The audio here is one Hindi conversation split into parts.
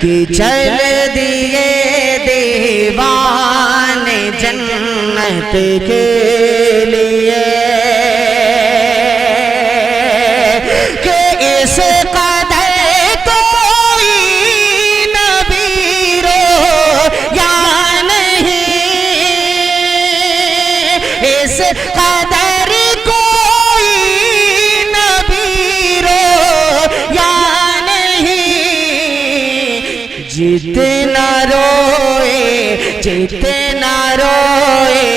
कि चल दिए दीवाने जन्नत के लिए कि इस कदर कोई नबी रो या नहीं, इस कदर कोई नबी रो या जितना रोए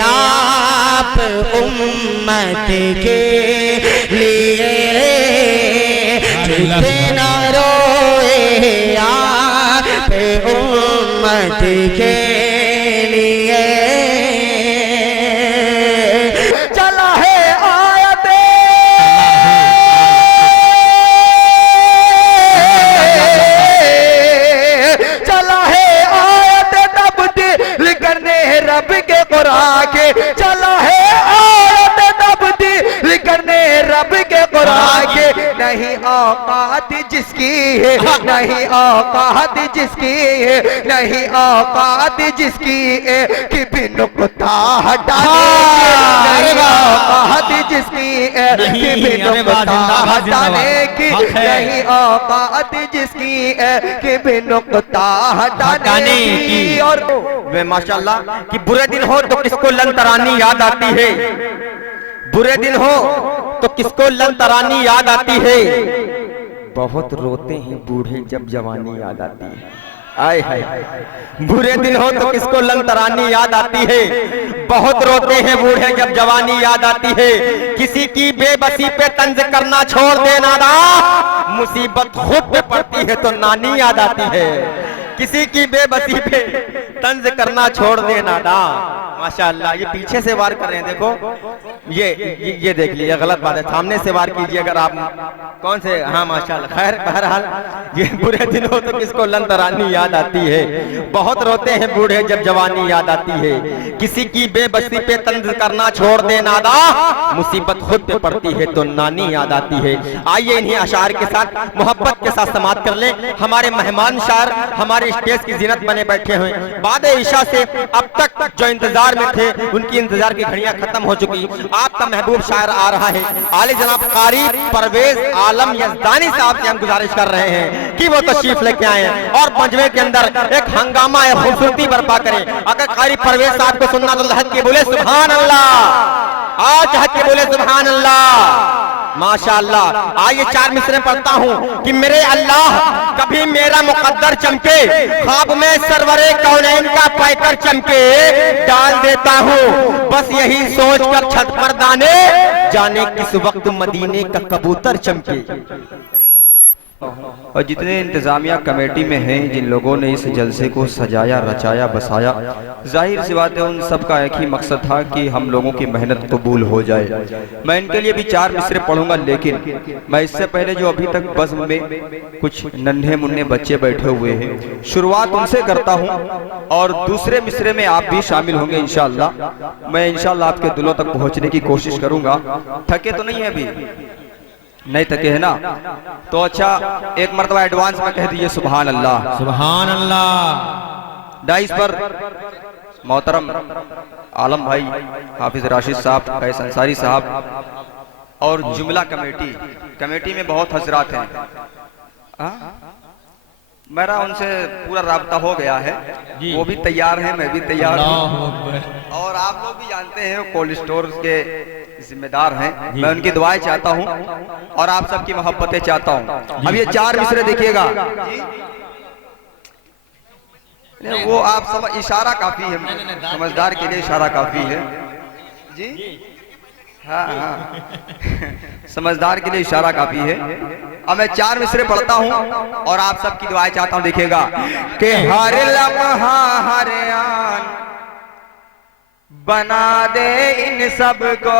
आप उम्मत के लिए, जितना रोए आप उम्मत के लिए। चला है आयते रब के कुरान के, चला है औरत तब्दील करने रब के कुरान के। नहीं औकात जिसकी है, नहीं औकात जिसकी है, नहीं औकात जिसकी है कि भी नुक्ता हटाने, नहीं औकात जिसकी है कि भी नुक्ता हटाने की, नहीं औकात जिसकी है कि भी नुक्ता हटाने की। और वे माशाल्लाह कि बुरे दिन हो तो किसको लन तरानी याद आती है, बुरे दिन हो तो किसको लन तरानी याद आती है। बहुत रोते हैं बूढ़े जब जवानी याद आती है। आए हाय, बुरे दिन हो तो किसको लन तरानी याद आती है। बहुत रोते हैं बूढ़े जब जवानी याद आती है। किसी की बेबसी पे तंज करना छोड़ देना ना, मुसीबत खुद पे पड़ती है तो नानी याद आती है। किसी की बेबसी पे तंज करना छोड़ देना ना। माशाअल्लाह ये पीछे से वार कर रहे हैं, देखो ये देख लीजिए, गलत बात है, सामने से वार कीजिए अगर आप कौन से। हाँ माशाअल्लाह, खैर बहरहाल ये बुरे दिन हो तो किसको लन तरानी याद आती है। बहुत रोते हैं बूढ़े जब जवानी याद आती है। किसी की बेबसी पे तंज करना छोड़ देना ना, मुसीबत खुद पे पड़ती है तो नानी याद आती है। आइए इन्हीं अशार के साथ मोहब्बत के साथ समाप्त कर ले। हमारे मेहमान शायर हमारे स्टेज की जीनत बने बैठे हुए। बाद ईशा से अब तक जो इंतजार में थे उनकी इंतजार की घड़ियां खत्म हो चुकी। आपका महबूब शायर आ रहा है। आले जनाब कारी परवेज आलम यज़दानी साहब से हम गुजारिश कर रहे हैं कि वो तशरीफ लेके आए और मजमे के अंदर एक हंगामा या खूबसूरती बर्पा करें। अगर कारी परवेज साहब को सुनना तो हक के बोले सुभान अल्लाह, आज हक के बोले सुभान अल्लाह। माशाअल्लाह, आइए चार मिसरे पढ़ता हूँ कि मेरे अल्लाह कभी मेरा मुकद्दर चमके, ख्वाब में सरवरे कौनैन का पैकर चमके, डाल देता हूँ बस यही सोच कर छत पर दाने, जाने किस वक्त मदीने का कबूतर चमके। और जितने इंतजामिया कमेटी में हैं, जिन लोगों ने इस जलसे को सजाया रचाया बसाया, जाहिर सी बात है उन सब का एक ही मकसद था कि हम लोगों की मेहनत कबूल हो जाए। मैं इनके लिए भी चार मिसरे पढ़ूंगा, लेकिन मैं इससे पहले जो अभी तक बज़्म में कुछ नन्हे मुन्ने बच्चे बैठे हुए हैं, शुरुआत उनसे करता हूं और दूसरे मिसरे में आप भी शामिल होंगे इंशाअल्लाह। मैं इंशाअल्लाह आपके दिलों तक पहुंचने की कोशिश करूंगा। थके तो नहीं है अभी? नहीं थके है ना? तो अच्छा एक मरतबा एडवांस में कह दीजिए सुभान अल्लाह, सुभान अल्लाह। डाइस पर मोहतरम आलम भाई, हाफिज राशिद साहब, फैज अंसारी साहब और जुमला कमेटी में बहुत हजरात हैं। मेरा उनसे पूरा राब्ता हो गया है, वो भी तैयार हैं, मैं भी तैयार हूँ। और आप लोग भी जानते हैं कोल्ड स्टोर के जिम्मेदार हैं। मैं उनकी दुआएं चाहता हूं और आप सबकी मोहब्बतें चाहता हूं। अब ये चार मिसरे देखिएगा, वो आप सब इशारा काफी है, समझदार के लिए इशारा काफी है जी। हाँ हाँ समझदार के लिए इशारा काफी है। अब मैं चार मिसरे पढ़ता हूं और आप सबकी दुआएं चाहता हूं। देखिएगा कि हर लम्हा हर आन बना दे इन सब को,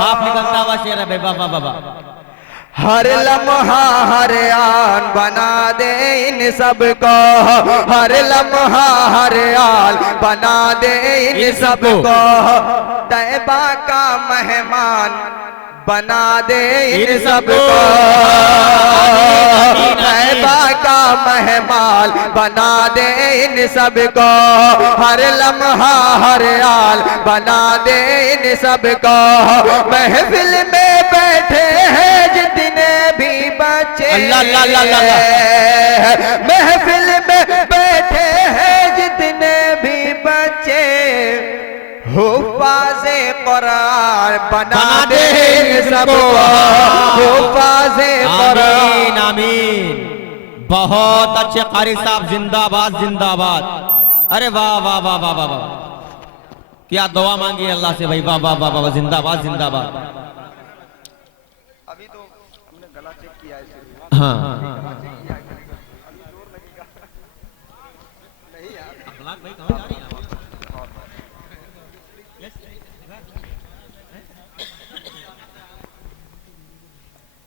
आप निकलता हुआ शेर है बाबा बाबा। हर लम्हा हर आन बना दे इन सब को, हर लम्हा हर आन बना दे इन सब को, तैबा का मेहमान बना दे इन सब को। इन सबको, हर लम्हा हर हाल बना दे इन सबको। महफिल में बैठे हैं जितने भी बच्चे, अल्लाह अल्लाह अल्लाह अल्लाह। महफिल में बैठे हैं जितने भी बच्चे, हुफ़ाज़े कुरान बना दे इन सबको, हुफ़ाज़े कुरान। आमीन आमीन। बहुत अच्छे कारी साहब, जिंदाबाद जिंदाबाद। अरे वाह वाह वाह वाह वाह वाह, क्या दुआ मांगी अल्लाह से भाई, वाह वाह वाह वाह, जिंदाबाद जिंदाबाद। अभी तो हमने गला चेक किया है। हाँ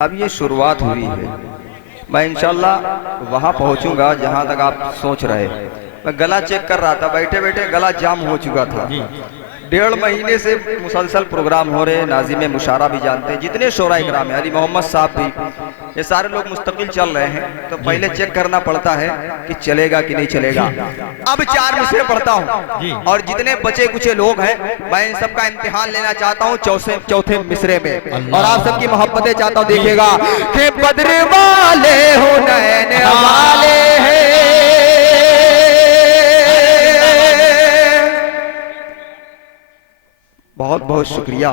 अब ये शुरुआत हुई है, मैं इंशाल्लाह वहां पहुंचूंगा जहां तक आप सोच रहे। मैं गला चेक कर रहा था, बैठे बैठे गला जाम हो चुका था। 1.5 महीने से मुसलसल प्रोग्राम हो रहे, नाज़िम मुशारा भी जानते हैं, जितने शोरा इकराम है, अली मोहम्मद साहब भी, ये सारे लोग मुस्तकिल चल रहे हैं। तो पहले चेक करना पड़ता है कि चलेगा कि नहीं चलेगा। अब 4 मिसरे पढ़ता हूँ और जितने बचे कुछ लोग हैं, मैं इन सबका इम्तिहान लेना चाहता हूँ चौथे मिसरे में, और आप सबकी मोहब्बतें चाहता हूँ। देखिएगा कि बद्र वाले हो नैन वाले हैं, बहुत बहुत शुक्रिया।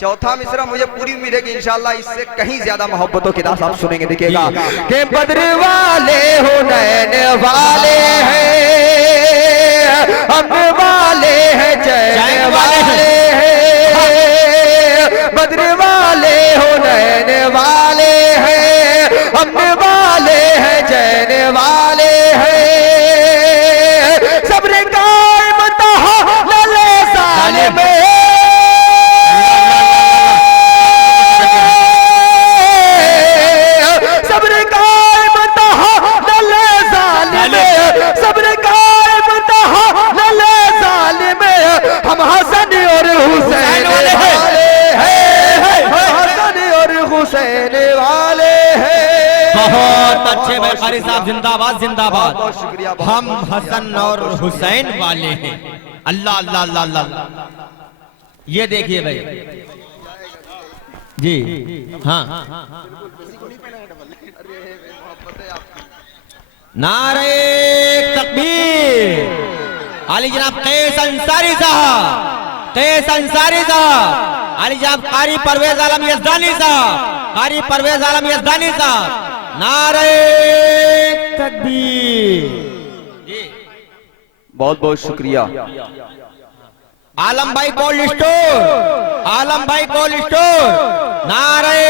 चौथा मिसरा मुझे पूरी उम्मीद है कि इंशाल्लाह इससे कहीं ज्यादा मोहब्बतों के साथ आप सुनेंगे। देखिएगा कि बद्र वाले हो नैन वाले हैं, अम्न वाले हैं चैन वाले हैं, बद्र वाले हो नैन वाले हैं, अम्न वाले हैं चैन वाले हैं, सब्र कायम तहा लले साले में, हम हसन और हुसैन वाले हैं, हसन और हुसैन वाले हैं। बहुत अच्छे भाई कारी साहब, जिंदाबाद जिंदाबाद। बहुत शुक्रिया। हम हसन और हुसैन वाले हैं। अल्लाह अल्लाह अल्लाह अल्लाह। ये देखिए भाई जी, हाँ नारे तकबीर। अली जनाब कैस अंसारी साहब, कैस अंसारी साहब, अली जनाब कारी परवेज आलम यज़दानी साहब, कारी परवेज आलम यज़दानी साहब, नारे तकबीर। बहुत बहुत शुक्रिया। आलम भाई कोल्ड स्टोर, आलम भाई कोल्ड स्टोर, नारे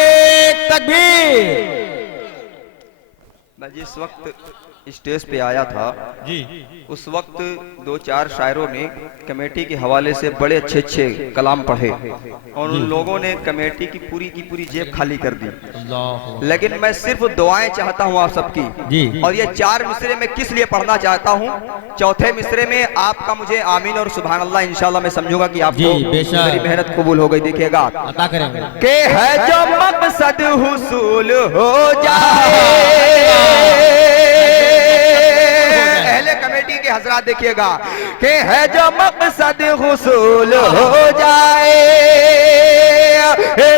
तकबीर। मैं जिस वक्त स्टेज पे आया था जी, उस वक्त 2-4 शायरों ने कमेटी के हवाले से बड़े अच्छे अच्छे कलाम पढ़े और उन लोगों ने कमेटी की पूरी जेब खाली कर दी। लेकिन मैं सिर्फ दुआएं चाहता हूं आप सबकी जी। और ये 4 मिसरे में किस लिए पढ़ना चाहता हूं, चौथे मिसरे में आपका मुझे आमीन और सुभान अल्लाह इंशाल्लाह मैं समझूंगा कि आपको जी, बेशक। मेरी मेहनत कबूल हो गई। देखिएगा अता करेंगे के है जो मकसद हुसूल हो जाए, अहले कमेटी के हजरात देखिएगा कि है जो मकसद हुसूल हो जाए,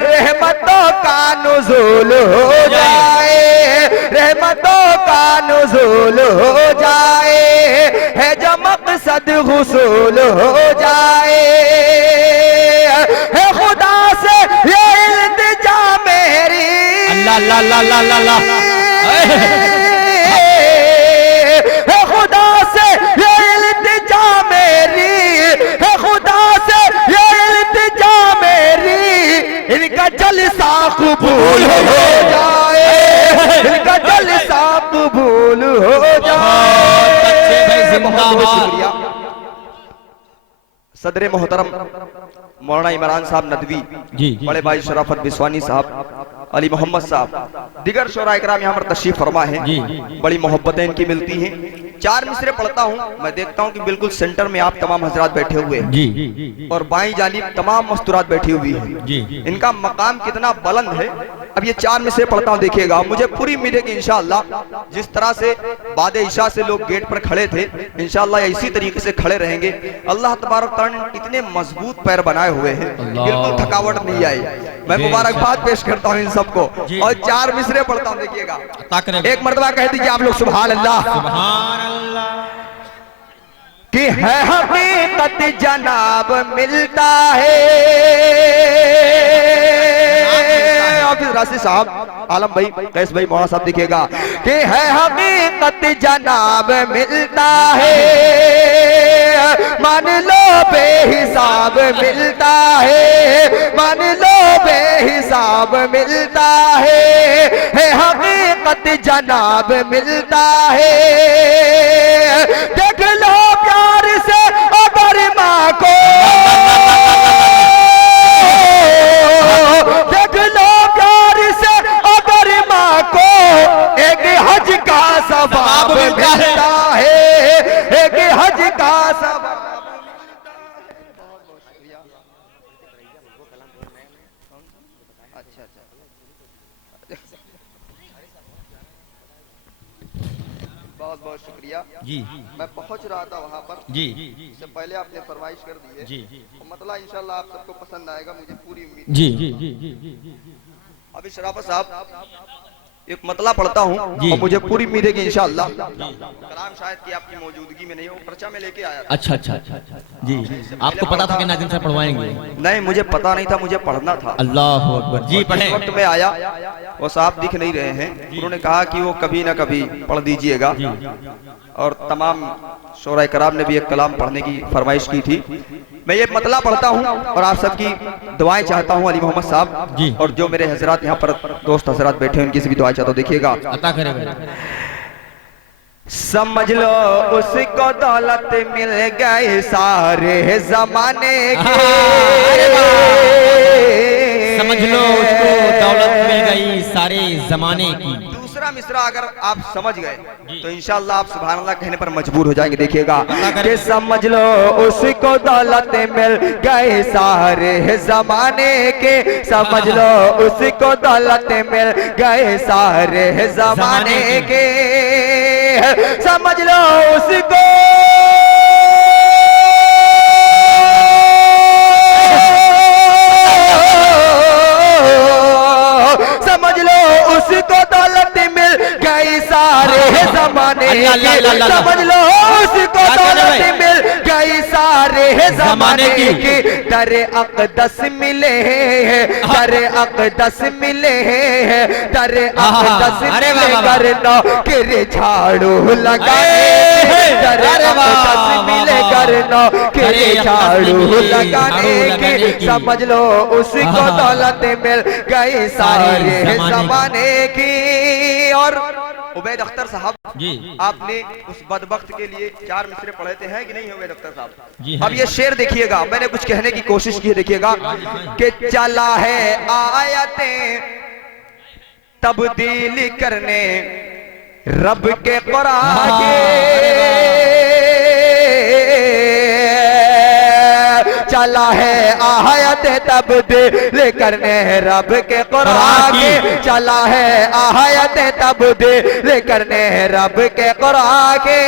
रहमतों का नुज़ूल हो जाए, रहमतों का नुज़ूल हो जाए, है जो मकसद हुसूल हो जाए, है खुदा से ये इल्तिजा मेरी, अल्लाह अल्लाह अल्लाह अल्लाह अल्लाह। है खुदा से ये इल्तिजा मेरी, है खुदा से ये इल्तिजा मेरी, इनका जलसा कबूल हो जाए, इनका जलसा कबूल हो जाए। अच्छे भाई, जिंदाबाद। शुक्रिया। सदर मोहतरम मौलाना इमरान साहब नदवी जी। बड़े भाई शराफत बिस्वानी साहब, अली मोहम्मद साहब, दिगर शोरा इकराम यहाँ पर तशरीफ फरमा है। जी। बड़ी मोहब्बतें इनकी मिलती हैं। 4 मिसरे पढ़ता हूँ, मैं देखता हूँ कि बिल्कुल सेंटर में आप तमाम हजरात बैठे हुए हैं जी और बाईं जानिब तमाम मस्तूरात बैठी हुई है। जी। इनका मकाम कितना बुलंद है अब ये 4 मिसरे पढ़ता हूँ, देखिएगा। मुझे पूरी उम्मीद है कि इंशाअल्लाह जिस तरह से बाद ईशा से लोग गेट पर खड़े थे, इंशाअल्लाह इसी तरीके से खड़े रहेंगे। अल्लाह तबारक तआला ने इतने मजबूत पैर बनाए हुए हैं, बिल्कुल थकावट नहीं आई। मैं मुबारकबाद पेश करता हूँ इन सबको और 4 मिसरे पढ़ता हूँ, देखिएगा। एक मर्तबा कह दीजिए आप लोग सुभान अल्लाह। सुभान अल्लाह। कि है हकीकत जनाब मिलता है। हाफिज राशि साहब, आलम भाई, कैस भाई, मोहन साहब, दिखेगा कि है हकीकत जनाब मिलता है। मान लो बेहिसाब मिलता है, मान लो बेहिसाब मिलता है हकीकत जनाब मिलता है। देख लो प्यार से अगर माँ को, देख लो प्यार से अगर माँ को, एक हज का सवाब मिलता है, एक हज का सवाब। बहुत बहुत शुक्रिया जी। मैं पहुंच रहा था वहां पर जी। इससे पहले आपने फरमाइश कर दी है जी। मतलब इंशाल्लाह आप सबको पसंद आएगा, मुझे पूरी उम्मीद। जी। अभी शराफत साहब एक मतला पढ़ता हूँ और मुझे पूरी उम्मीद है कि इंशाअल्लाह कलाम शायद कि आपकी मौजूदगी में नहीं हो, पर्चा में लेके आया था। अच्छा अच्छा जी। आपको पता था कि नाज़िम साहब पढ़वाएंगे? नहीं, मुझे पता नहीं था, मुझे पढ़ना था। अल्लाह अकबर। जी पढ़े। वक्त में आया, वो साहब दिख नहीं रहे हैं, उन्होंने कहा कि वो कभी ना कभी पढ़ दीजिएगा और तमाम शोरा कराम ने भी एक कलाम पढ़ने की फरमाइश की थी। मैं ये मतला पढ़ता हूँ और आप सबकी दुआएं चाहता हूँ। अली मोहम्मद साहब जी और जो मेरे हजरात यहाँ पर दोस्त हजरात बैठे हैं उनकी से भी दुआएं चाहता हूँ, देखिएगा। अता करेगा। समझ लो उसको दौलत मिल गए सारे जमाने के। समझ लो उसको दौलत मिल गई सारे जमाने की। दूसरा मिसरा अगर आप समझ गए तो इंशाअल्लाह आप सुभान अल्लाह कहने पर मजबूर हो जाएंगे, देखिएगा। कि समझ लो उसको दौलत मिल गए सारे जमाने के। समझ लो उसको दौलत मिल गए सारे जमाने के। समझ लो उसको, समझ लो उसको दौलत मिल गई सारे जमाने की। समझ लो उसको दौलत मिल गई सारे जमाने की। दरे अक़दस मिले हैं, दरे अक़दस मिले हैं, दरे अक़दस मिले करना किरे झाड़ू लगाने। दरे अक़दस मिले करना किरे झाड़ू लगाने की। समझ लो उसको दौलत मिल गई सारे जमाने की। और उबैद अख्तर साहब जी, आपने उस बदबख्त के लिए 4 मिसरे पढ़े थे, हैं कि नहीं उबैद अख्तर साहब? जी अब ये शेर देखिएगा, मैंने कुछ कहने की कोशिश की है, देखिएगा कि चला है आयतें तब्दील करने रब के कुरान के। चला है आयत तब्दील करने रब के कुरान के। चला है आयत तब्दील करने रब के कुरान के।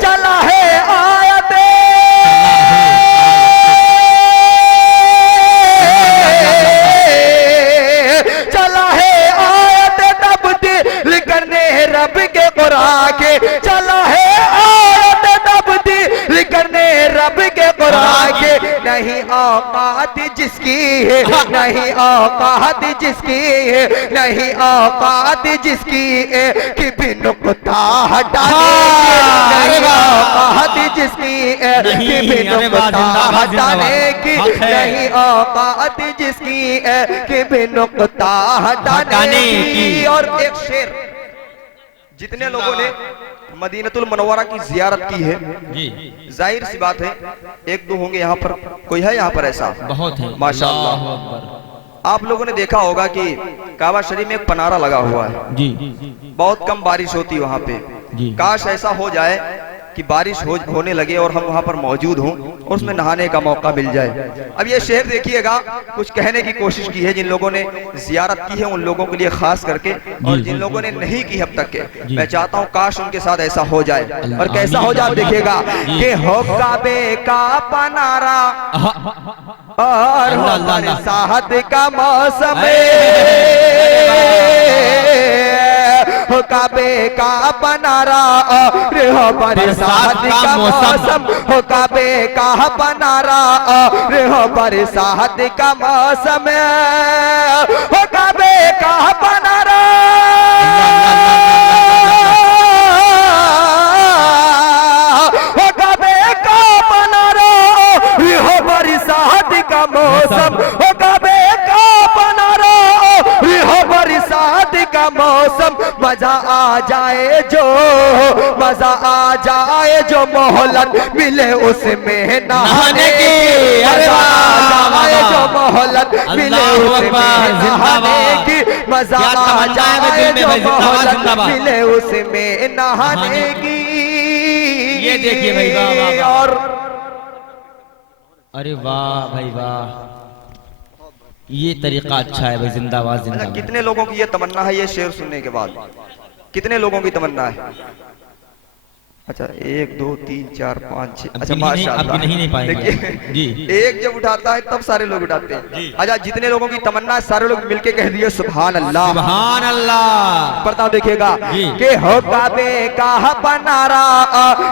चला है आयत, चला है आयत तब्दील करने रब के कुरान के। चला है आयत तब्दील करने रब के कुरान के। नहीं औकात जिसकी है, नहीं औकात जिसकी है, नहीं औकात जिसकी है कि भी नुक्ता हटाने की। नहीं औकात जिसकी है कि भी नुक्ता हटाने की। नहीं औकात जिसकी है कि भी नुक्ता हटाने की। और एक शेर, जितने लोगों ने मदीनतुल मुनव्वरा की जियारत की है, जाहिर सी बात है 1-2 होंगे यहाँ पर। कोई है यहाँ पर ऐसा? बहुत है माशाअल्लाह। आप लोगों ने देखा होगा कि काबा शरीफ में एक पनारा लगा हुआ है। जी। बहुत कम बारिश होती वहाँ पे। काश ऐसा हो जाए कि बारिश होने लगे और हम वहाँ पर मौजूद हों और उसमें नहाने का मौका मिल जाए। अब ये शहर देखिएगा, कुछ कहने की कोशिश की है जिन लोगों ने जियारत की है उन लोगों के लिए खास करके, और जिन लोगों ने नहीं की अब तक के, मैं चाहता हूँ काश उनके साथ ऐसा हो जाए। और कैसा हो जाए देखिएगा कि हो काबे का पनारा और हो बरसात का मौसम, हो काबे का पनारा और हो बरसात का मौसम, हो काबे का पनारा और हो बरसात का मौसम, हो काबे का पनारा हो काबे का पनारा हो बरसात का मौसम, हो काबे का पनारा हो बरसात का मौसम, मजा आ जाए जो, मजा आ जाए जो मोहलत मिले उसमें नहाने की, मजा आ जाए जो मोहलत मिले उसमें नहाने की, मजा आ जाए जो मोहलत मिले उसमें नहाने की। ये देखिए भाई, वाह वाह वाह। और अरे वाह भाई वाह, ये तरीका अच्छा है भाई, जिंदाबाद अच्छा, जिंदाबाद। कितने लोगों की ये तमन्ना है ये शेर सुनने के बाद? कितने लोगों की तमन्ना है? अच्छा 1 2 3 4 5 6। अच्छा माशाअल्लाह, नहीं पाएंगे जी। एक जब उठाता है तब सारे लोग उठाते हैं। अच्छा जितने लोगों की तमन्ना है सारे लोग मिलके कह दिए सुभान अल्लाह, सुभान अल्लाह। पढ़ता देखिएगा जी। कि हो काबे का पनारा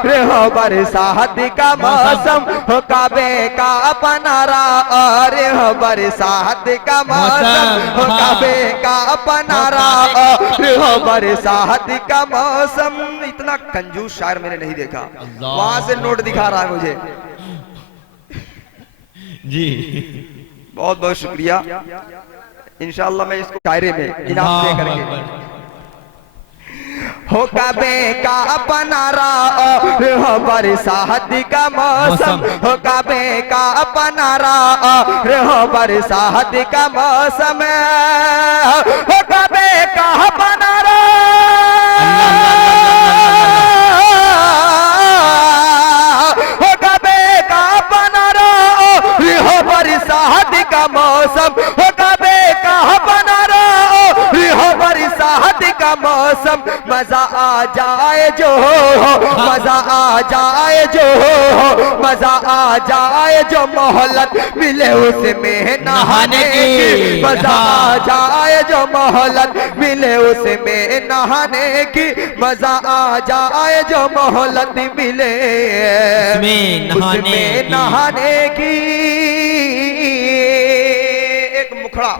रे हो बरसात का मौसम, हो काबे का पनारा रे हो बरसात का मौसम, हो काबे का पनारा रे हो बरसात का मौसम। इतना कंजूस शायर मैंने नहीं देखा, वहां से नोट दिखा रहा है मुझे। जी बहुत बहुत शुक्रिया, इंशाअल्लाह मैं इसको शायरे में इनाम दे करके। हो काबे का पनारा हो बरसात का मौसम, हो काबे का पनारा हो बरसात का मौसम, हो काबे का पनारा हो काबे का पनारा हो बरसात का मौसम, हो काबे का पनारा हो बरसात का मौसम, मजा आ जाए जो, मजा आ जाए जो, मजा आ जाए जो मोहलत मिले उसमें नहाने की, मजा आ जाए जो मोहलत मिले उसमें नहाने की, मजा आ जाए जो मोहलत मिले उसमें नहाने की। एक मुखड़ा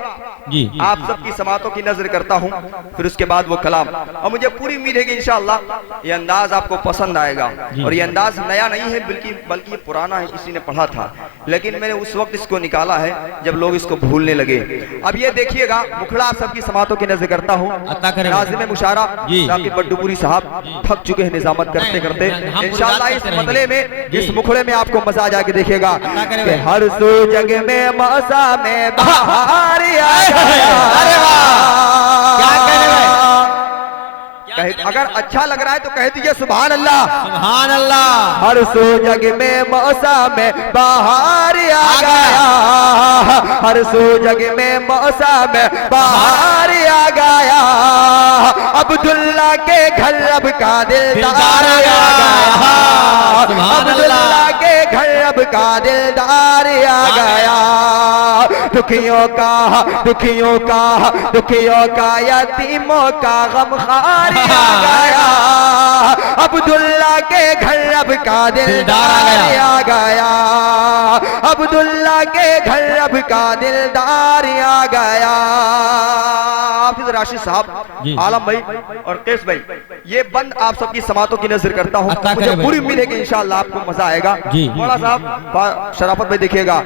जी आप सबकी समातों की नजर करता हूं, फिर उसके बाद वो कलाम, और मुझे पूरी उम्मीद है कि इंशाअल्लाह ये अंदाज आपको पसंद आएगा। और ये अंदाज नया नहीं है बल्कि ये पुराना है, किसी ने पढ़ा था, लेकिन मैंने उस वक्त इसको निकाला है जब लोग इसको भूलने लगे। अब ये देखिएगा मुखड़ा आप सबकी समातों की नजर करता हूँ। नाज़िम मुशारा साकिब बड्डूपुरी साहब थक चुके हैं निजामत करते करते, इंशाअल्लाह इस बदले में इस मुखड़े में आपको मजा आ जाके देखिएगा कि हर सू जग में मौसम में बहार आए। अरे वाह, क्या कहने भाई? अगर अच्छा लग रहा है तो कह दीजिए सुभान अल्लाह, सुभान अल्लाह। हर सू जग में मौसम में बहार आ गया, हर सू जग में मौसम में बहार आ गया, अब्दुल्ला के घर अब का दिलदार आ गया, अब्दुल्ला के घर अब का दिलदार आ गया, दुखियों का दुखियों का दुखियों का यतीमों का गमखार आ गया, अब्दुल्ला के घर अब का दिलदार आ गया, अब्दुल्ला के घर अब का दिलदार आ गया। हाफिज राशिद साहब, आलम भाई और केस भाई, ये बंद आप सबकी समातों की नजर करता हूँ, मुझे पूरी उम्मीद है कि इंशाअल्लाह आपको मजा आएगा। मौला साहब शराफत भाई देखिएगा,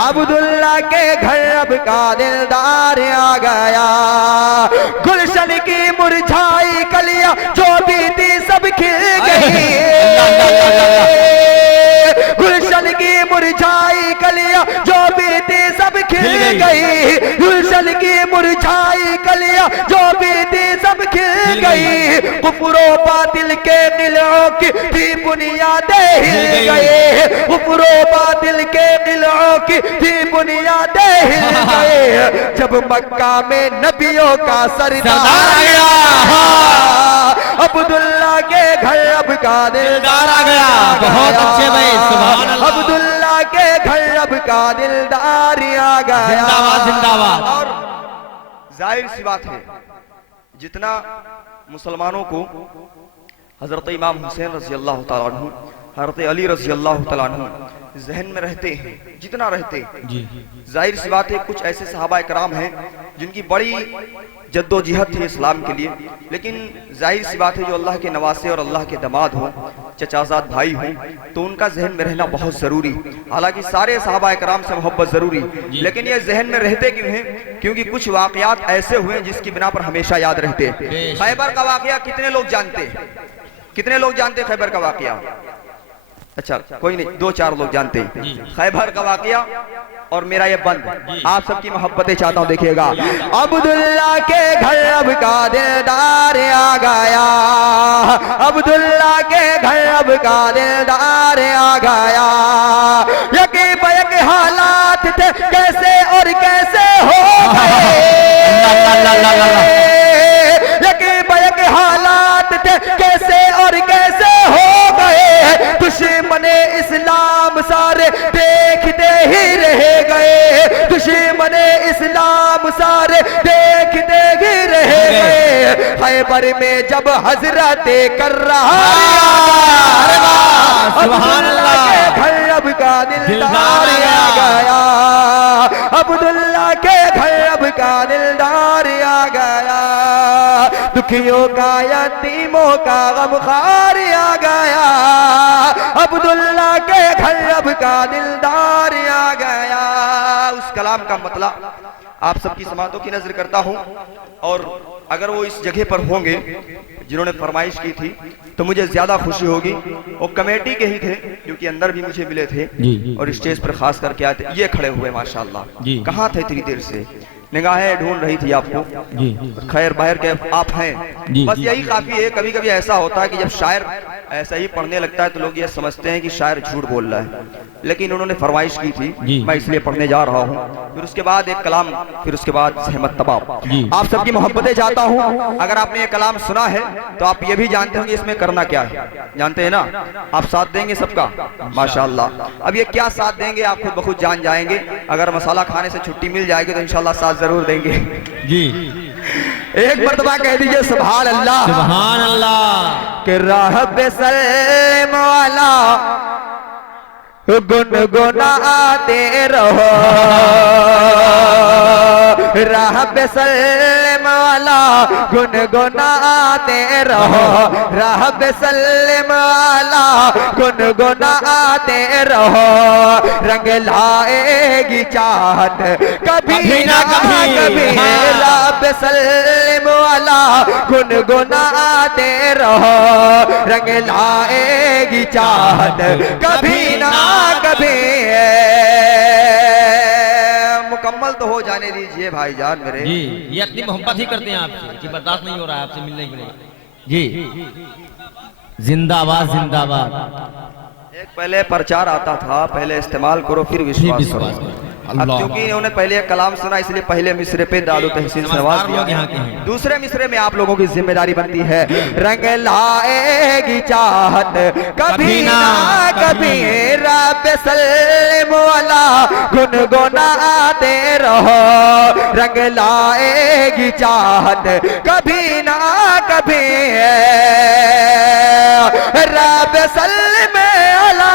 अब्दुल्ला के घर अब का दिलदार आ गया, गुलशन की मुरझाई कलियां जो भी थी सब खिल गई, गुलशन की मुरझाई कलियां जो भी थी सब खिल गई, गुलशन की मुरझाई कलियां जो भी थी सब खिल गई, कुफरो बातिल के किलों की थी बुनियादें हिल गए, कुफरो बातिल के किलों की थी बुनियादें हिल गए, जब मक्का में नबियों का सरदार आया, अब्दुल्ला के घर अब का दिलदार आ गया। बहुत अच्छे भाई, सुभान अल्लाह। अब्दुल्ला के घर अब का दिलदार आ गया। जिंदाबाद जिंदाबाद। और जाहिर सी बात है, जितना मुसलमानों को हजरत इमाम हुसैन रजी अल्लाह तआला अन्हु, हजरत अली रजी अल्लाह तआला अन्हु जहन में रहते हैं, जितना रहते जी, जाहिर सी बात है कुछ ऐसे सहाबा कराम हैं जिनकी बड़ी जद्दोजहद थी इस्लाम के लिए, लेकिन जाहिर सी बात है जो अल्लाह के नवासे और अल्लाह के दमाद हों, चचाजाद भाई हों, तो उनका जहन में रहना बहुत ज़रूरी। हालांकि सारे सहाबा कराम से मोहब्बत ज़रूरी, लेकिन ये जहन में रहते क्यों हैं? क्योंकि कुछ वाक़यात ऐसे हुए जिसकी बिना पर हमेशा याद रहते हैं। खैबर का वाक़या कितने लोग जानते हैं? कितने लोग जानते हैं खैबर का वाक़या? अच्छा कोई नहीं, 2-4 लोग जानते हैं खैबर का वाक़या। और मेरा ये बंद आप सबकी मोहब्बतें चाहता हूं, देखिएगा। अब्दुल्ला के घर अब का दिलदार आ गया, अब्दुल्ला के घर अब का दिलदार आ गया, यकी बयक हालात थे कैसे और कैसे हो गए, यकी बयक हालात थे कैसे और कैसे हो गए, दुश्मने इस्लाम सारे देखते ही रह गए, दुश्मने इस्लाम सारे देखते ही रह गए, खैबर में जब हजरत कर रहा अब्दुल्ला के घर अब का दिलदार आ गया, अब्दुल्ला के घर अब का दिलदार आ गया, दुखियों का यतीमों का गमखार आ गया, अब्दुल्ला के घर अब का दिलदार आ गया। उस कलाम का मतलब आप सबकी समातों की नजर करता हूं, और अगर वो इस जगह पर होंगे जिन्होंने फरमाइश की थी तो मुझे ज्यादा खुशी होगी। वो कमेटी के ही थे जो कि अंदर भी मुझे मिले थे और स्टेज पर खास करके आए थे, ये खड़े हुए माशाल्लाह। कहाँ थे इतनी देर से? निगाहें ढूंढ रही थी आपको, खैर बाहर के आप हैं, बस यही काफी है। कभी कभी ऐसा होता है कि जब शायर ऐसा ही पढ़ने लगता है तो लोग ये समझते हैं कि शायर झूठ बोल रहा है, लेकिन उन्होंने फरमाइश की थी, मैं इसलिए पढ़ने जा रहा हूँ। फिर उसके बाद एक कलाम, फिर उसके बाद सहमत तबाब। आप सबकी मोहब्बतें चाहता हूँ। अगर आपने ये कलाम सुना है तो आप ये भी जानते होंगे इसमें करना क्या है, जानते हैं ना? आप साथ देंगे सबका माशाल्लाह। अब ये क्या साथ देंगे आप खुद ब खुद जान जाएंगे। अगर मसाला खाने से छुट्टी मिल जाएगी तो इंशाल्लाह साथ जरूर देंगे जी। एक मर्तबा कह दीजिए सुभान अल्लाह, सुभान अल्लाह। कि राह पे सल्लम वाला गुनगुनाते रहो, राह पे सल्लम वाला गुनगुनाते रहो, राह पे सल्लम वाला गुनगुनाते रहो, रंग लाएगी चाहत कभी ना कभी, राह पे सल्लम वाला गुनगुनाते रहो, रंग लाएगी चाहत कभी ना कभी। मुकम्मल तो हो जाने दीजिए भाईजान मेरे जी। ये अपनी मोहब्बत ही करते हैं आपसे कि बर्दाश्त नहीं हो रहा है आपसे मिलने के लिए जी। जिंदाबाद जिंदाबाद। एक पहले प्रचार आता था, पहले इस्तेमाल करो फिर विश्वास करो। अब क्योंकि इन्होंने पहले कलाम सुना इसलिए पहले मिसरे पे दादू तहसीन से आवाज दिया, दूसरे मिसरे में आप लोगों की जिम्मेदारी बनती है। रंग लाएगी चाहत कभी ना कभी, रब सल्लम वाला गुनगुनाते रहो, रंग लाएगी चाहत कभी ना कभी, रब सल्लम वाला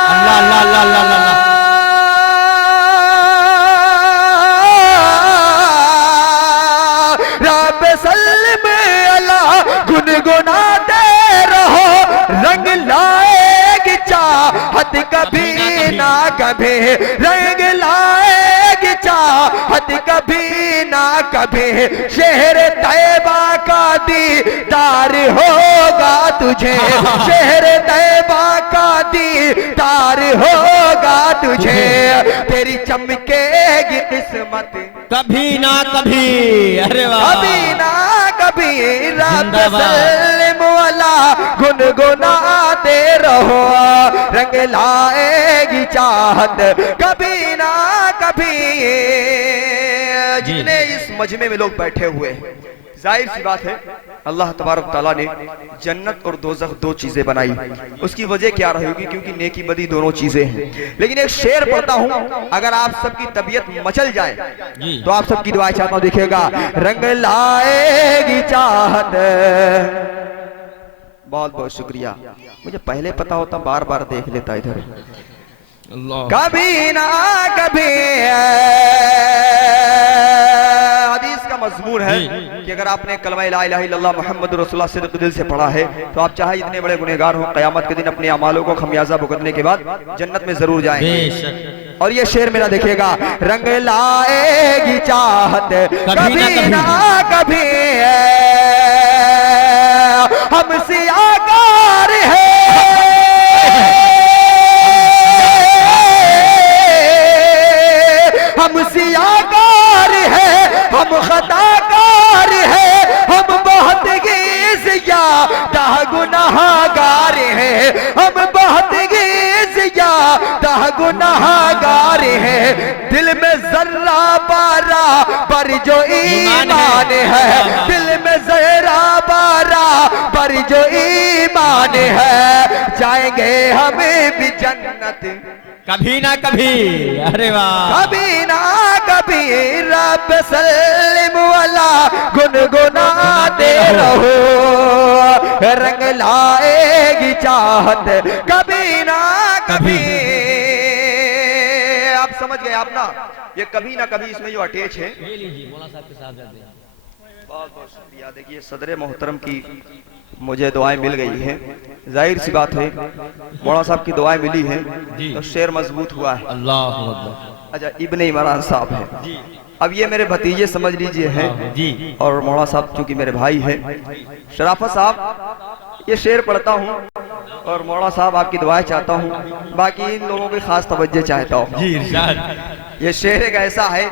गुनगुनाते रहो, रंग लाएगी चाहत कभी ना कभी, रंग लाएगी चाहत कभी ना कभी, शहर तैबा का दीदार होगा तुझे, शहर तैबा का दीदार होगा तुझे, तेरी चमकेगी किस्मत कभी ना कभी। अरे वाह, कभी ना कभी। कभी रब जिंदाबाद। सल्लम वाला गुनगुनाते रहो, रंग लाएगी चाहत कभी ना कभी। जितने इस मजमे में लोग बैठे हुए हैं, जाहिर सी बात है अल्लाह तबारक ताला ने जन्नत और दोज़ख दो चीजें बनाई। उसकी वजह क्या रहेगी? क्योंकि नेकी बदी दोनों चीजें हैं। लेकिन एक शेर पढ़ता हूं, अगर आप सबकी तबीयत मचल जाए तो आप सबकी दुआ चाहता हूं, देखिएगा। रंग लाएगी चाहत, बहुत बहुत शुक्रिया। मुझे पहले पता होता बार बार देख लेता इधर। कभी ना कभी हदीस का मजमून है कि अगर आपने कलमा ला इलाहा इल्लल्लाह मुहम्मद रसूलुल्लाह सिद्क़ दिल से पढ़ा है तो आप चाहे इतने बड़े गुनहगार हो, क़यामत के दिन अपने अमालों को खमियाजा भुगतने के बाद जन्नत में जरूर जाएंगे। और ये शेर मेरा देखिएगा। रंग लाएगी चाहत कभी ना कभी, हमसे आकार है हम सियाकार है, हम खताकार है, हम बहुत ज़्यादा गुनाहगार है, हम बहुत ज़्यादा गुनाहगार है। दिल में जर्रा बारा पर जो ईमान है, दिल में जर्रा बारा पर जो ईमान है, जाएंगे हमें भी जन्नत कभी ना कभी। अरे वाह। कभी ना कभी रब सल्लम वाला गुनगुनाते रहो, रंग लाएगी चाहत कभी ना कभी। आप समझ गए आप ना? ये कभी ना कभी इसमें जो अटैच है। बहुत बहुत शुक्रिया। देखिए सदर मोहतरम की मुझे दुआएं मिल गई हैं, जाहिर सी बात है मौलाना साहब की दुआएं मिली हैं तो शेर मजबूत हुआ है। अल्लाह अकबर। अच्छा इब्ने इमरान साहब हैं, अब ये मेरे भतीजे समझ लीजिए हैं जी। और मौलाना साहब चूंकि मेरे भाई हैं। शराफत साहब ये शेर पढ़ता हूँ और मौलाना साहब आपकी दुआएं चाहता हूँ, बाकी इन लोगों की खास तवज्जो चाहता हूँ। जी इरशाद। ये शेर एक ऐसा है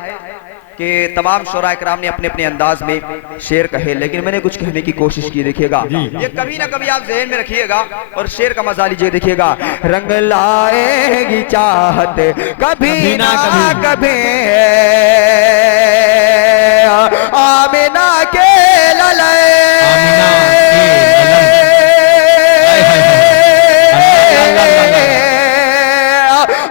कि तमाम शोरा इकराम ने अपने अपने अंदाज में शेर कहे, लेकिन मैंने कुछ कहने की कोशिश की। देखिएगा ये कभी ना कभी आप ज़हन में रखिएगा और शेर का मजा लीजिए। देखिएगा। रंग लाएगी चाहत कभी ना कभी, आमिना के ललए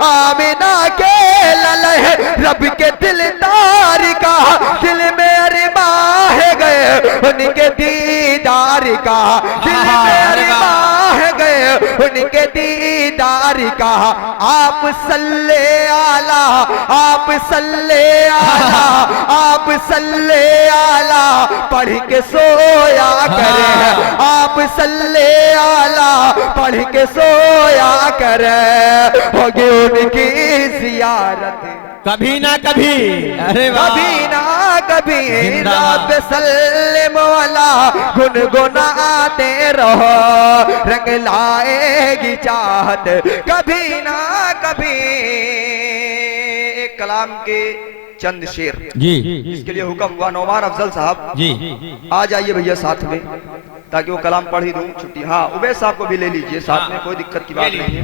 आमिना के ललए रब के दिलदार का, दिल में अरमां है गए उनके दीदार का, दिल में अरमां गए उनके दीदार का। आप सल्ले आला, आप सल्ले आला, आप सल्ले आला पढ़ के सोया करें, आप सल्ले आला पढ़ के सोया करें, होगी उनकी जियारत कभी ना कभी। अरे वाह। कभी ना कभी रब सल्लम वाला गुनगुनाते रहो, रंग लाएगी चाहत कभी ना कभी। एक कलाम के चंद शेर जी। इसके लिए हुक्म हुआ नौमान अफजल साहब जी आ जाइए भैया साथ में, ताकि वो कलाम पढ़ ही दूं। छुट्टी हाँ उबैद साहब को भी ले लीजिए साथ में, कोई दिक्कत की बात नहीं है।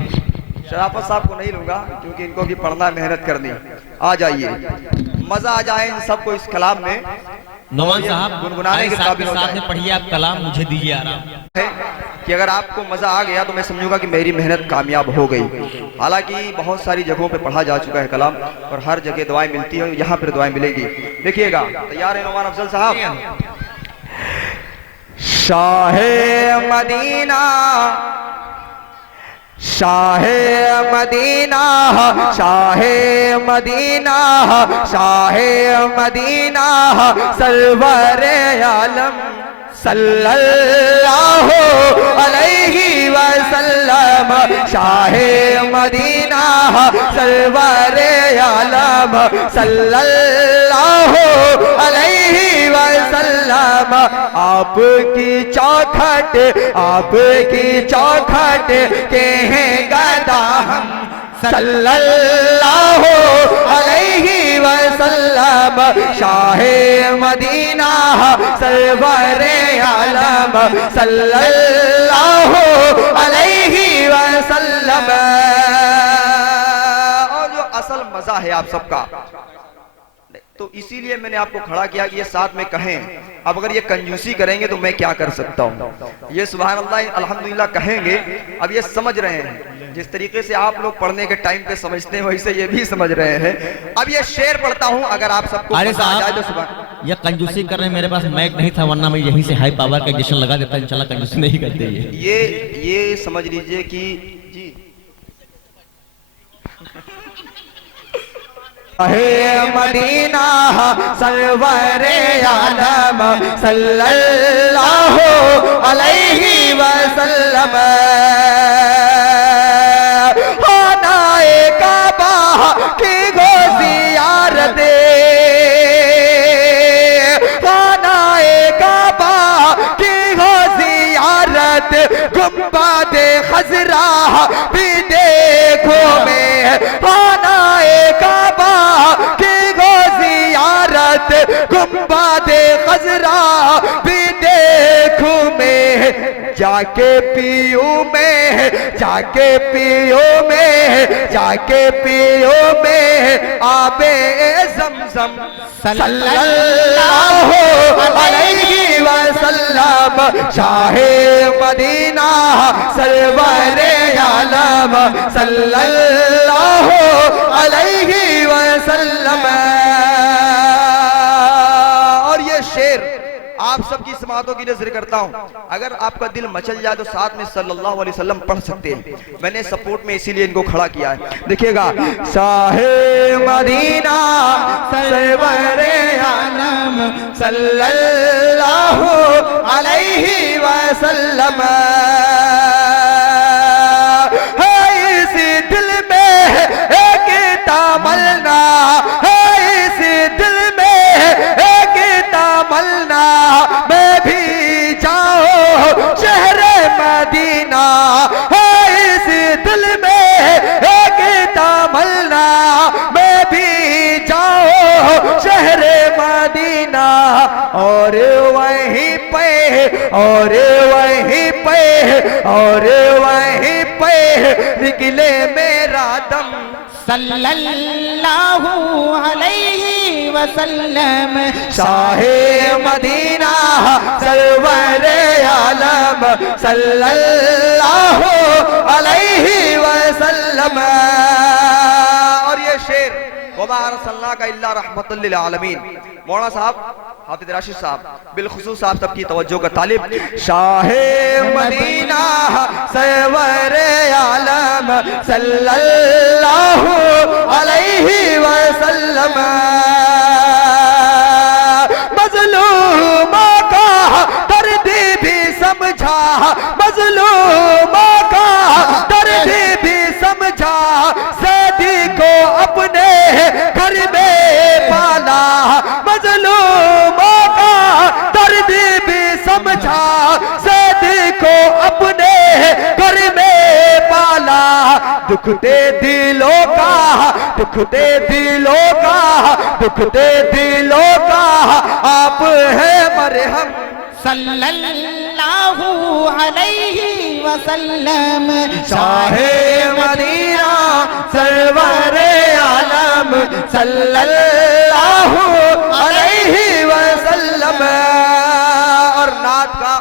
शराफत साहब को नहीं लूंगा क्योंकि इनको भी पढ़ना मेहनत करनी। आ जाइए, मजा आ जाए इन सबको इस कलाम में। नौमान साहब गुनगुनाने के काबिल हो साथ जाए। में पढ़िए आप कलाम, मुझे दीजिए आराम। है कि अगर आपको मजा आ गया तो मैं समझूंगा कि मेरी मेहनत कामयाब हो गई। हालांकि बहुत सारी जगहों पे पढ़ा जा चुका है कलाम और हर जगह दुआएं मिलती है, यहाँ पर दुआएं मिलेगी। देखिएगा, तैयार है नौमान अफजल साहब? शाहे मदीना, शाहे मदीना, शाहे मदीना, शाहे मदीना, सरवर आलम सल्लल्लाहु अलैहि वसल्लम, शाहे मदीना, सरवर आलम सल्लल्लाहु अलैहि वसल्लम। आपकी चौखट, आपकी चौखट के हैं गदा हम सल्लल्लाहु अलैहि वसल्लम शाहे मदीना सरवरे आलम सल्लल्लाहु अलैहि वसल्लम। और जो असल मजा है आप सबका, तो इसीलिए मैंने आपको खड़ा किया कि ये साथ में कहें। अब अगर ये कंजूसी करेंगे तो मैं क्या कर सकता हूँ। ये सुभान अल्लाह अल्हम्दुलिल्लाह कहेंगे। अब ये समझ रहे हैं, जिस तरीके से आप लोग पढ़ने के टाइम पे समझते हैं वैसे ये भी समझ रहे हैं। अब ये शेर पढ़ता हूँ, अगर आप सबको अरे पता आ जाए तो साहब, ये कंजूसी कर रहे हैं। मेरे पास माइक नहीं था, वरना मैं यहीं से हाई पावर का इंजेक्शन लगा देता। इंशाल्लाह कंजूसी नहीं करते ये समझ लीजिए कि जी मदीना सरवरे आलम सल्लल्लाहु अलैहि वसल्लम। खानाए काबा की गो ज़ियारत, खानाए काबा की गो ज़ियारत, गुंबद खज़रा भी देखो मैं। खानाए काबा की गो ज़ियारत, गुंबद खज़रा भी देखूं मैं। जाके पीऊं मैं, जाके पीऊं मैं, जाके पीऊं मैं आबे ज़मज़म सल्लल्लाहु अलैहि वसल्लम। शाहे मदीना सरवरे आलम सल्लल्लाहु अलैहि वसल्लम। और ये शेर आप सबकी समातों की नजर करता हूं, अगर आपका दिल मचल जाए तो साथ में सल्लल्लाहु अलैहि वसल्लम पढ़ सकते हैं। मैंने सपोर्ट में इसीलिए इनको खड़ा किया है। देखिएगा, शाहे मदीना सरवरे आलम सल्लल्लाहु अलैहि वसल्लम। है इस दिल में एक तमन्ना, है इस दिल में एक तमन्ना, मैं भी जाऊं शहरे मदीना। है इस दिल में एक तमन्ना, मैं भी जाऊं शहरे मदीना। और वहीं पे, और वहीं पे, और वहीं पे निकले मेरा दम सल्लल्लाहु अलैहि वसल्लम। शाहे मदीना सरवरे आलम सल्लल्लाहु अलैहि वसल्लम। और ये शेर वमा अरसलना का इल्ला रहमतल लिल आलमीन, मौलाना साहब हाफिज राशिद साहब बिलखुसूस आप सबकी तवज्जो का तालिब। शाहे मदीना सरवरे आलम सल्लल्लाहु अलैहि वसल्लम। मजलूमा का दर्द भी समझा, मजलूमा का दर्द भी समझा, सदी को अपने घर में पाला। मजलूमा का दर्द भी समझा, सदी को अपने घर में पाला। दुखते दिलों का, दुखते दिलों का, दुखते दिलों का आप है मरहम सल्लल्लाहु अलैहि वसल्लम। शाहे मदीना सरवरे आलम सल्लल्लाहु अलैहि वसल्लम। और नात का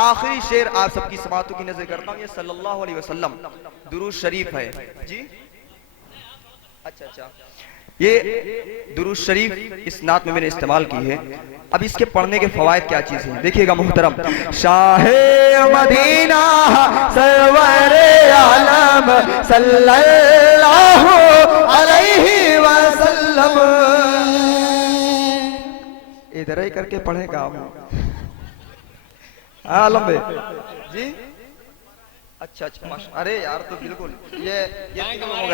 आखिरी शेर आप सबकी समातों की नजर करता हूँ। ये सल्लल्लाहु अलैहि वसल्लम दुरूद शरीफ है जी। अच्छा, ये दुरूद शरीफ इस नात में मैंने इस्तेमाल की है। अब इसके पढ़ने के फवायद क्या चीज है देखिएगा मुहतरम। शाहे मदीना सरवरे आलम सल्लल्लाहु अलैहि वसल्लम। इधर ही करके पढ़ेगा आप। हाँ लंबे जी। अच्छा, अरे यार तो बिल्कुल ये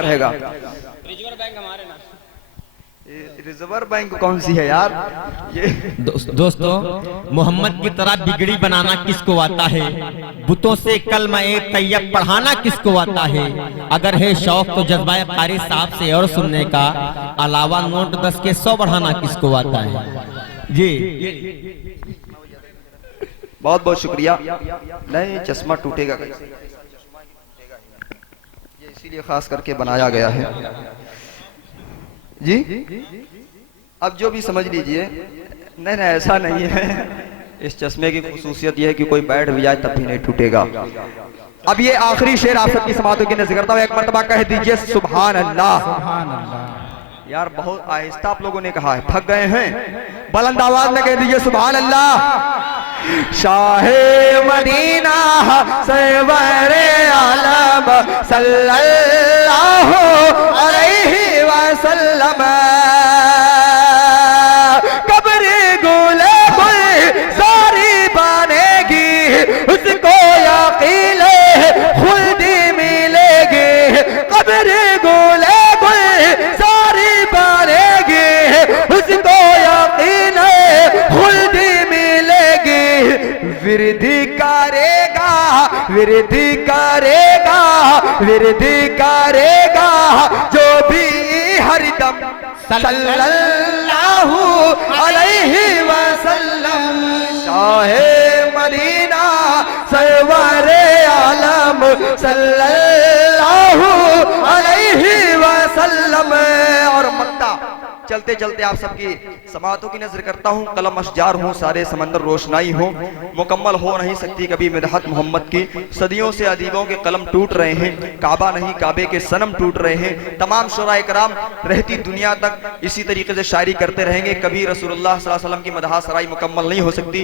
रहेगा। रिजर्व बैंक हमारे ना। रिजर्व बैंक कौन सी है यार ये? दोस्तों, मोहम्मद की तरह बिगड़ी बनाना किसको आता है? बुतों से कलमा एक तैयब पढ़ाना किसको आता है? अगर है शौक तो जज्बा कारी साहब से और सुनने का, अलावा नोट 10 के 100 बढ़ाना किसको आता है? जी बहुत बहुत शुक्रिया। नहीं, चश्मा टूटेगा कैसे? ये इसीलिए खास करके बनाया गया है जी। अब जो भी समझ लीजिए। नहीं नहीं, ऐसा नहीं है। इस चश्मे की खुसूसियत यह है कि कोई बैठ भी जाए तब भी नहीं टूटेगा। अब ये आखिरी शेर आप सबकी समातों की नजर करता हूं, एक मर्तबा कह दीजिए सुभान अल्लाह। यार बहुत आहिस्ता आप लोगों ने कहा है, थक गए हैं। बुलंद आवाज में कह दीजिए सुभान अल्लाह। शाहे मदीना सरवरे आलम सल्लल्लाहु अलैहि वसल्लम, कब्र गुले गुल सारी बनेगी, उसको यकीन खुद मिलेगी। कब्र गुले गुल सारी बनेगी, उसको यकीन खुद मिलेगी। विरधी करेगा, विरधी करेगा, विरधी करेगा जो भी हरदम सल्लल्लाहु अलैहि वसल्लम। शाहे मदीना सरवरे आलम सल्लल्लाहु अलैहि वसल्लम। और मक्ता चलते चलते आप सबकी समातों की नजर करता हूँ। कलम अशजार हूँ, सारे समंदर रोशनाई हो, मुकम्मल हो नहीं सकती कभी मिदहत मोहम्मद की। सदियों से अदीबों के कलम टूट रहे हैं, काबा नहीं काबे के सनम टूट रहे हैं। तमाम शुराए कराम रहती दुनिया तक इसी तरीके से शायरी करते रहेंगे, कभी रसूलुल्लाह सल्लल्लाहु अलैहि वसल्लम की मदह सराई मुकम्मल नहीं हो सकती।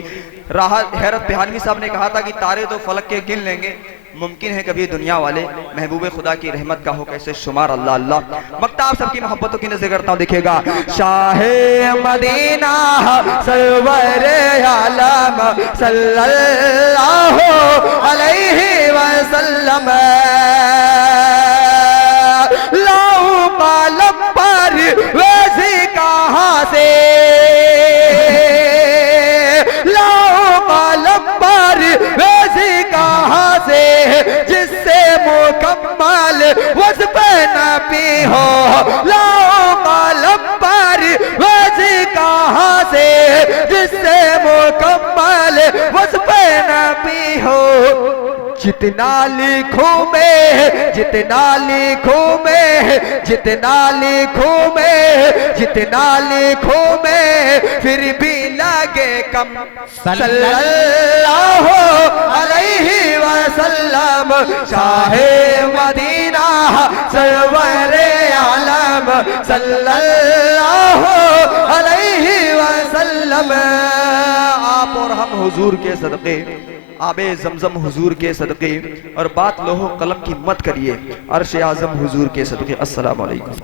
राहत हैरत पिहानवी साहब ने कहा था कि तारे तो फलक के गिन लेंगे, मुमकिन है कभी दुनिया वाले महबूबे खुदा की रहमत का हो कैसे शुमार। अल्लाह अल्लाह। मक्ता आप सबकी मोहब्बतों की नजर करता हूं, देखिएगा। शाहे मदीना सरवरे आलम सल्लल्लाहु अलैहि वसल्लम, लाओ कालम पर वैसे कहां से, लाओ कालम पर वैसे कहां से, जिससे मुकम्मल वज़्फ़ नबी हो। लाओ कलम पर वज़्फ़ कहां से, जिससे मुकम्मल वज़्फ़ नबी हो। जितना लिखूं मैं, जितना लिखूं मैं, जितना लिखूं मैं, जितना लिखूं मैं, फिर भी लगे कम। सल्लल्लाहु अलैहि वसल्लम। शाहे मदीना सरवरे आलम सल्लल्लाहु अलैहि वसल्लम। आप और हम हुजूर के सदक़े, आबे जमजम हुजूर के सदक़े, और बात लोहो कलम की मत करिए, अर्श आज़म हुजूर के सदक़े। अस्सलाम वालेकुम।